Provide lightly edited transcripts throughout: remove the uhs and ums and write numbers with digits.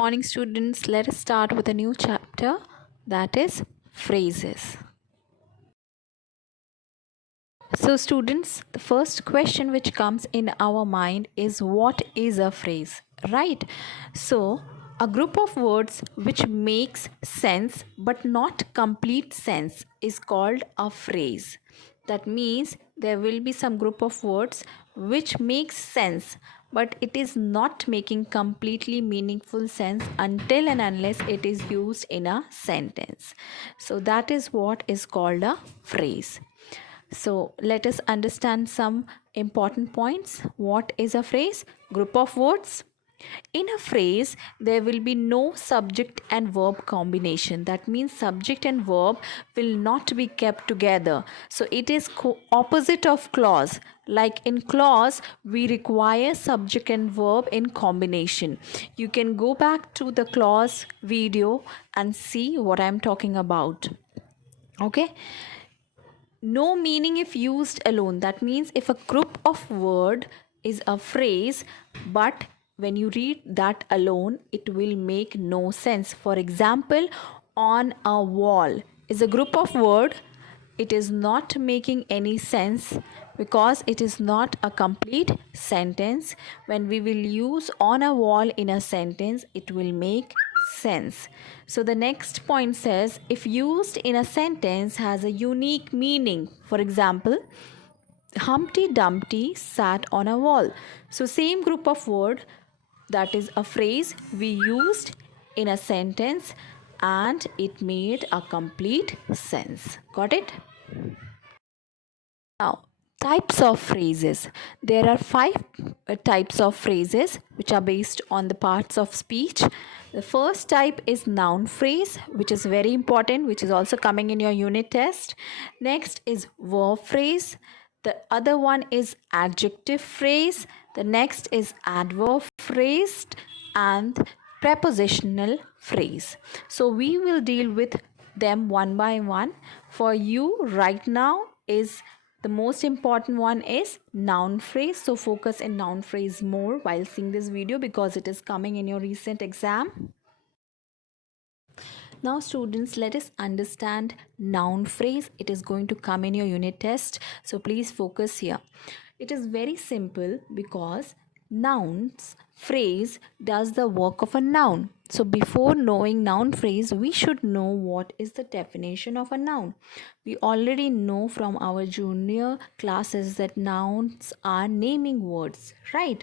Morning, students. Let us start with a new chapter, that is phrases. So, students, the first question which comes in our mind is what is a phrase, right? So, a group of words which makes sense but not complete sense is called a phrase. That means there will be some group of words which makes sense but it is not making completely meaningful sense until and unless it is used in a sentence. So that is what is called a phrase. So let us understand some important points. What is a phrase? Group of words. In a phrase, there will be no subject and verb combination. That means subject and verb will not be kept together. So it is opposite of clause. Like in clause, we require subject and verb in combination. You can go back to the clause video and see what I'm talking about. Okay. No meaning if used alone. That means if a group of word is a phrase, but when you read that alone, it will make no sense. For example, on a wall is a group of word. It is not making any sense because it is not a complete sentence. When we will use on a wall in a sentence, it will make sense. So the next point says if used in a sentence has a unique meaning. For example, Humpty Dumpty sat on a wall. So same group of word, that is a phrase we used in a sentence and it made a complete sense. Got it? Now, types of phrases. There are five types of phrases which are based on the parts of speech. The first type is noun phrase, which is very important, which is also coming in your unit test. Next is verb phrase. The other one is adjective phrase. The next is adverb phrase and prepositional phrase. So we will deal with them one by one. For you right now is the most important one is noun phrase. So focus in noun phrase more while seeing this video because it is coming in your recent exam. Now students, let us understand noun phrase. It is going to come in your unit test. So please focus here. It is very simple because nouns phrase does the work of a noun. So before knowing noun phrase, we should know what is the definition of a noun. We already know from our junior classes that nouns are naming words, right?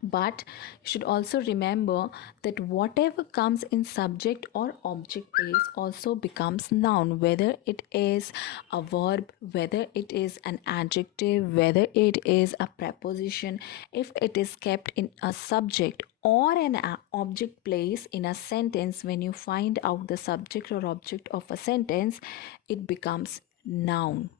But you should also remember that whatever comes in subject or object place also becomes noun, whether it is a verb, whether it is an adjective, whether it is a preposition. If it is kept in a subject or an object place in a sentence, when you find out the subject or object of a sentence, it becomes noun.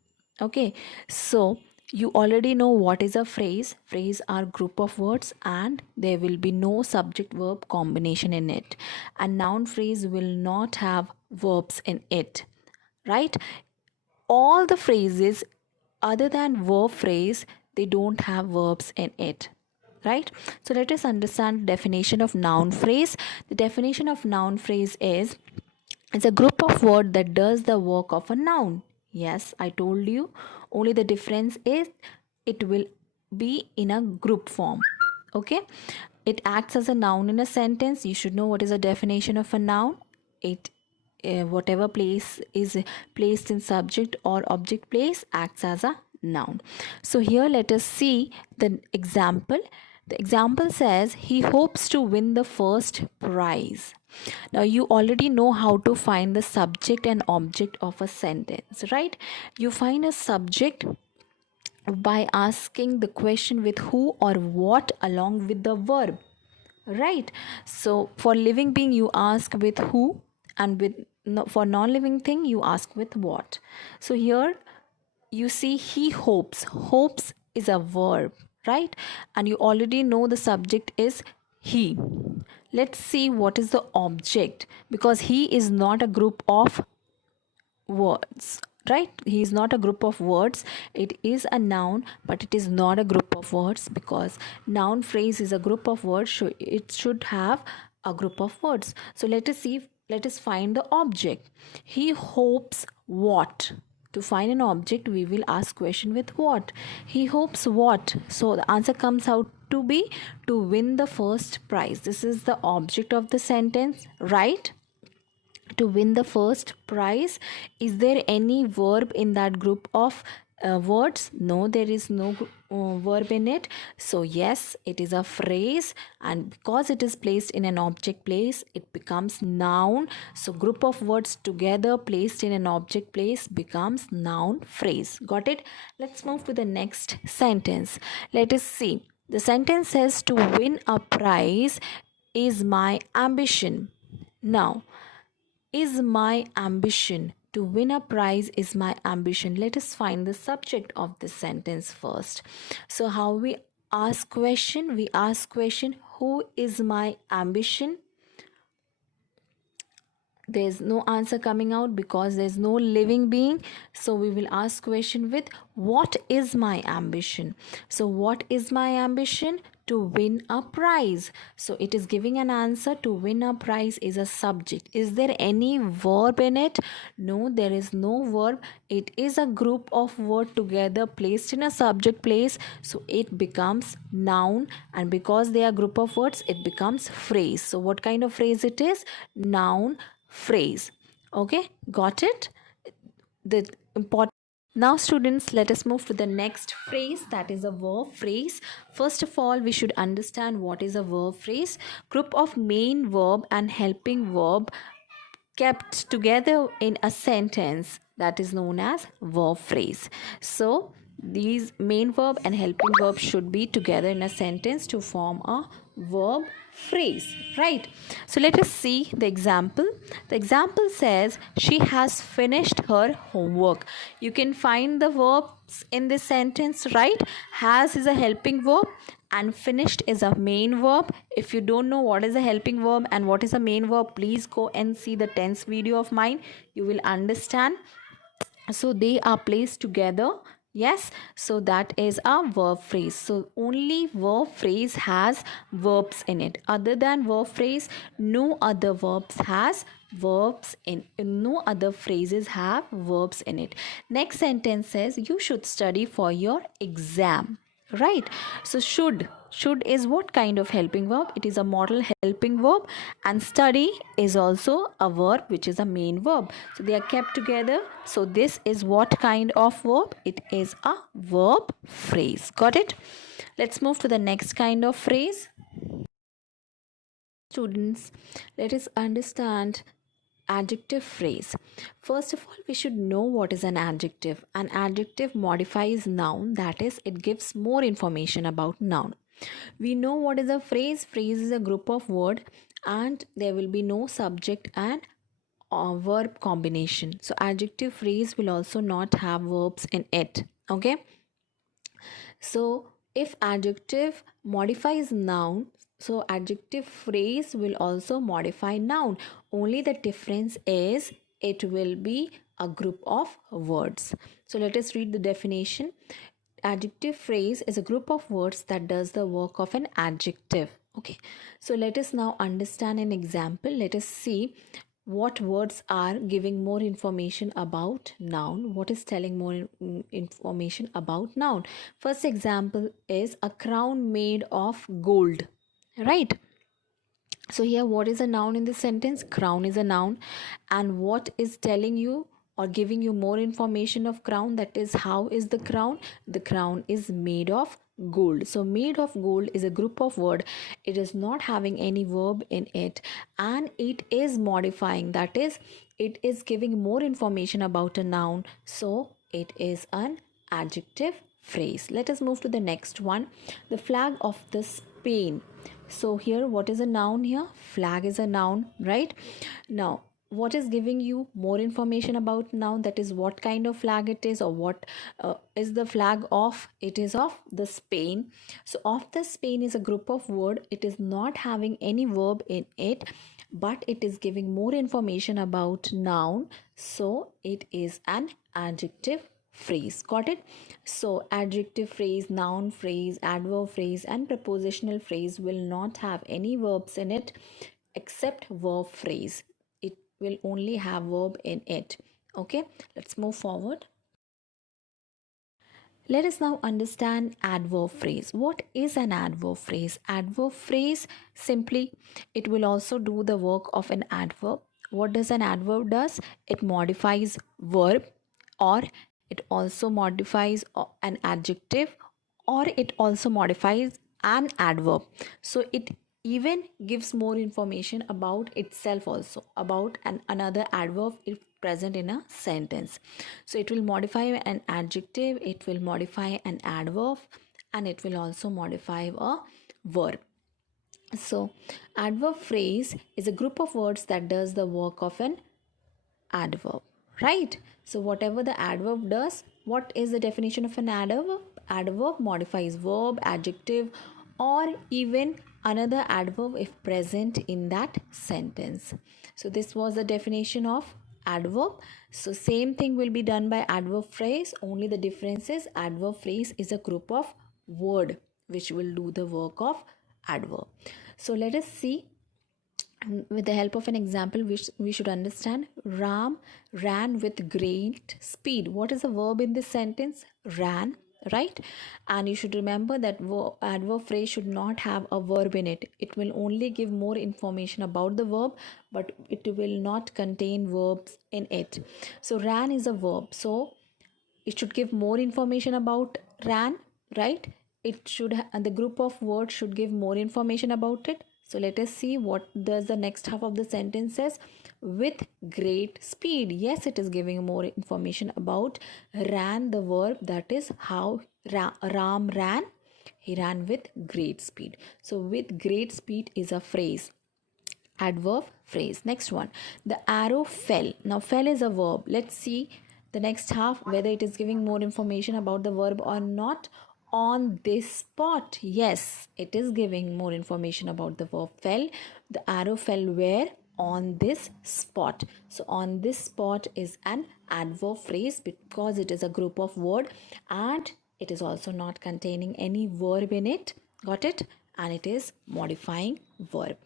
Okay, so you already know what is a phrase. Phrase are group of words and there will be no subject verb combination in it. A noun phrase will not have verbs in it, right? All the phrases other than verb phrase, they don't have verbs in it, right? So let us understand definition of noun phrase. The definition of noun phrase is it's a group of word that does the work of a noun. Yes, I told you. Only the difference is it will be in a group form. Okay. It acts as a noun in a sentence. You should know what is the definition of a noun. It whatever place is placed in subject or object place acts as a noun. So here let us see the example. The example says he hopes to win the first prize. Now you already know how to find the subject and object of a sentence, right? You find a subject by asking the question with who or what along with the verb, right? So for living being you ask with who, and with for non-living thing you ask with what. So here you see he hopes. Hopes is a verb, right? And you already know the subject is he. Let's see what is the object, because he is not a group of words, right? He is not a group of words. It is a noun, but it is not a group of words, because noun phrase is a group of words. It should have a group of words. So let us find the object. He hopes what? To find an object, we will ask question with what. He hopes what? So the answer comes out to be to win the first prize. This is the object of the sentence, right? To win the first prize. Is there any verb in that group of words? No, there is no verb in it. So yes, it is a phrase, and because it is placed in an object place, it becomes noun. So group of words together placed in an object place becomes noun phrase. Got it? Let's move to the next sentence. Let us see. The sentence says, to win a prize is my ambition. Now, is my ambition. To win a prize is my ambition. Let us find the subject of this sentence first. So how we ask question? We ask question, who is my ambition? There's no answer coming out because there's no living being. So we will ask question with, what is my ambition? So what is my ambition? To win a prize. So it is giving an answer. To win a prize is a subject. Is there any verb in it? No, there is no verb. It is a group of words together placed in a subject place. So it becomes noun, and because they are group of words, it becomes phrase. So what kind of phrase it is? Noun phrase. Okay, got it? The important. Now students, let us move to the next phrase, that is a verb phrase. First of all, we should understand what is a verb phrase. Group of main verb and helping verb kept together in a sentence, that is known as verb phrase. So these main verb and helping verb should be together in a sentence to form a verb phrase, right? So let us see the example. The example says, she has finished her homework. You can find the verbs in this sentence, right? Has is a helping verb and finished is a main verb. If you don't know what is a helping verb and what is a main verb, please go and see the tense video of mine. You will understand. So they are placed together. Yes, so that is a verb phrase. So only verb phrase has verbs in it. Other than verb phrase, no other verbs has verbs in. No other phrases have verbs in it. Next sentence says, you should study for your exam. Right? So should is what kind of helping verb? It is a modal helping verb, and study is also a verb which is a main verb. So they are kept together. So this is what kind of verb? It is a verb phrase. Got it? Let's move to the next kind of phrase. Students, let us understand adjective phrase. First of all, we should know what is an adjective. An adjective modifies noun, that is, it gives more information about noun. We know what is a phrase. Phrase is a group of word and there will be no subject and verb combination. So adjective phrase will also not have verbs in it. Okay. So if adjective modifies noun, so adjective phrase will also modify noun. Only the difference is it will be a group of words. So let us read the definition. Adjective phrase is a group of words that does the work of an adjective. Okay, so let us now understand an example. Let us see what words are giving more information about noun, what is telling more information about noun. First example is a crown made of gold, right? So here, what is a noun in this sentence? Crown is a noun. And what is telling you or giving you more information of crown? That is, how is the crown? The crown is made of gold. So made of gold is a group of word. It is not having any verb in it, and it is modifying, that is, it is giving more information about a noun. So it is an adjective phrase. Let us move to the next one. The flag of the Spain. So here, what is a noun here? Flag is a noun, right? Now, what is giving you more information about noun? That is, what kind of flag it is, or what is the flag of? It is of the Spain. So of the Spain is a group of word. It is not having any verb in it, but it is giving more information about noun. So it is an adjective phrase. Got it? So adjective phrase, noun phrase, adverb phrase and prepositional phrase will not have any verbs in it. except verb phrase. It will only have verb in it. Okay, let's move forward. Let us now understand adverb phrase. What is an adverb phrase? Adverb phrase, simply, it will also do the work of an adverb. What does an adverb does? It modifies verb, or it also modifies an adjective, or it also modifies an adverb. So it even gives more information about itself, also about another adverb if present in a sentence. So it will modify an adjective, it will modify an adverb, and it will also modify a verb. So adverb phrase is a group of words that does the work of an adverb, right? So whatever the adverb does, what is the definition of an adverb? Adverb modifies verb, adjective, or even another adverb if present in that sentence. So this was the definition of adverb. So same thing will be done by adverb phrase, only the difference is adverb phrase is a group of word which will do the work of adverb. So let us see, with the help of an example, which we should understand. Ram ran with great speed. What is the verb in this sentence? Ran, right? And you should remember that adverb phrase should not have a verb in it. It will only give more information about the verb, but it will not contain verbs in it. So ran is a verb, so it should give more information about ran, right? It should and the group of words should give more information about it. So let us see what does the next half of the sentence says. With great speed. Yes, it is giving more information about ran, the verb, that is how Ram ran. He ran with great speed. So with great speed is a phrase, adverb phrase. Next one, the arrow fell. Now fell is a verb. Let's see the next half whether it is giving more information about the verb or not. On this spot, yes, it is giving more information about the verb fell. The arrow fell where? On this spot. So on this spot is an adverb phrase because it is a group of word and it is also not containing any verb in it. Got it? And it is modifying verb.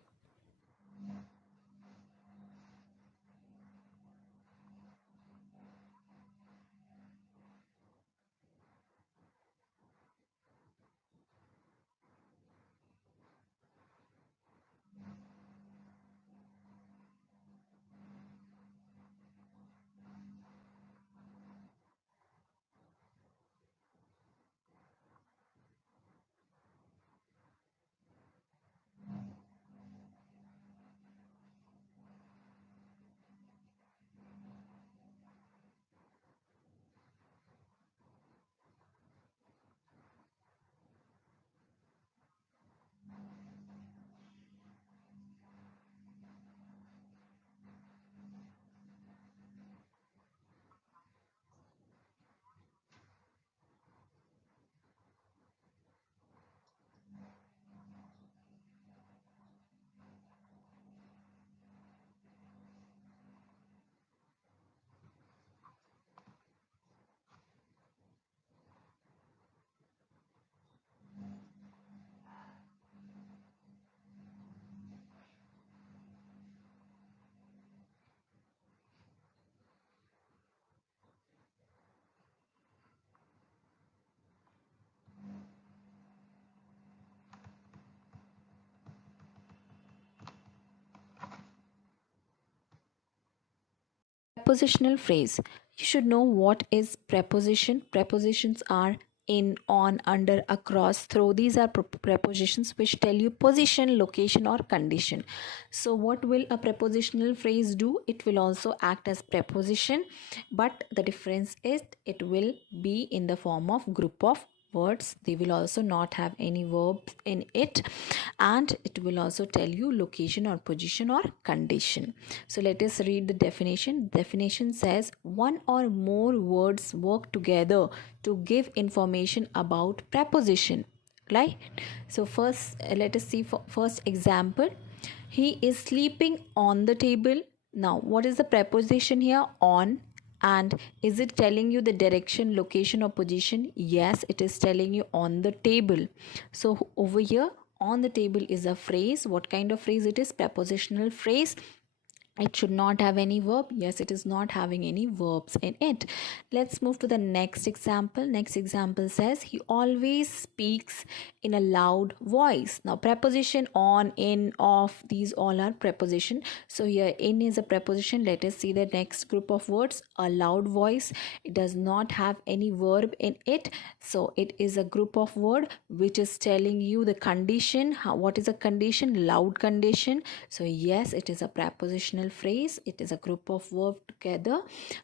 Prepositional phrase. You should know what is preposition. Prepositions are in, on, under, across, through. These are prepositions which tell you position, location, or condition. So what will a prepositional phrase do? It will also act as preposition, but the difference is it will be in the form of group of words. They will also not have any verbs in it, and it will also tell you location or position or condition. So let us read the definition. Definition says one or more words work together to give information about preposition, right? So first let us see for first example. He is sleeping on the table. Now what is the preposition here? On. And is it telling you the direction, location, or position? Yes, it is telling you on the table. So over here on the table is a phrase. What kind of phrase it is? Prepositional phrase. It should not have any verb. Yes, it is not having any verbs in it. Let's move to the next example. Next example says he always speaks in a loud voice. Now preposition on, in, off, these all are preposition. So here in is a preposition. Let us see the next group of words. A loud voice. It does not have any verb in it, so it is a group of word which is telling you the condition. What is a condition? Loud condition. So yes, it is a prepositional phrase. It is a group of verb together,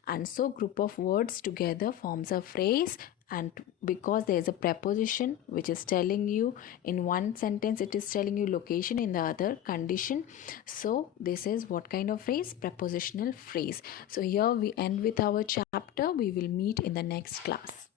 and so group of words together forms a phrase. And because there is a preposition which is telling you in one sentence, it is telling you location, in the other condition. So this is what kind of phrase? Prepositional phrase. So here we end with our chapter. We will meet in the next class.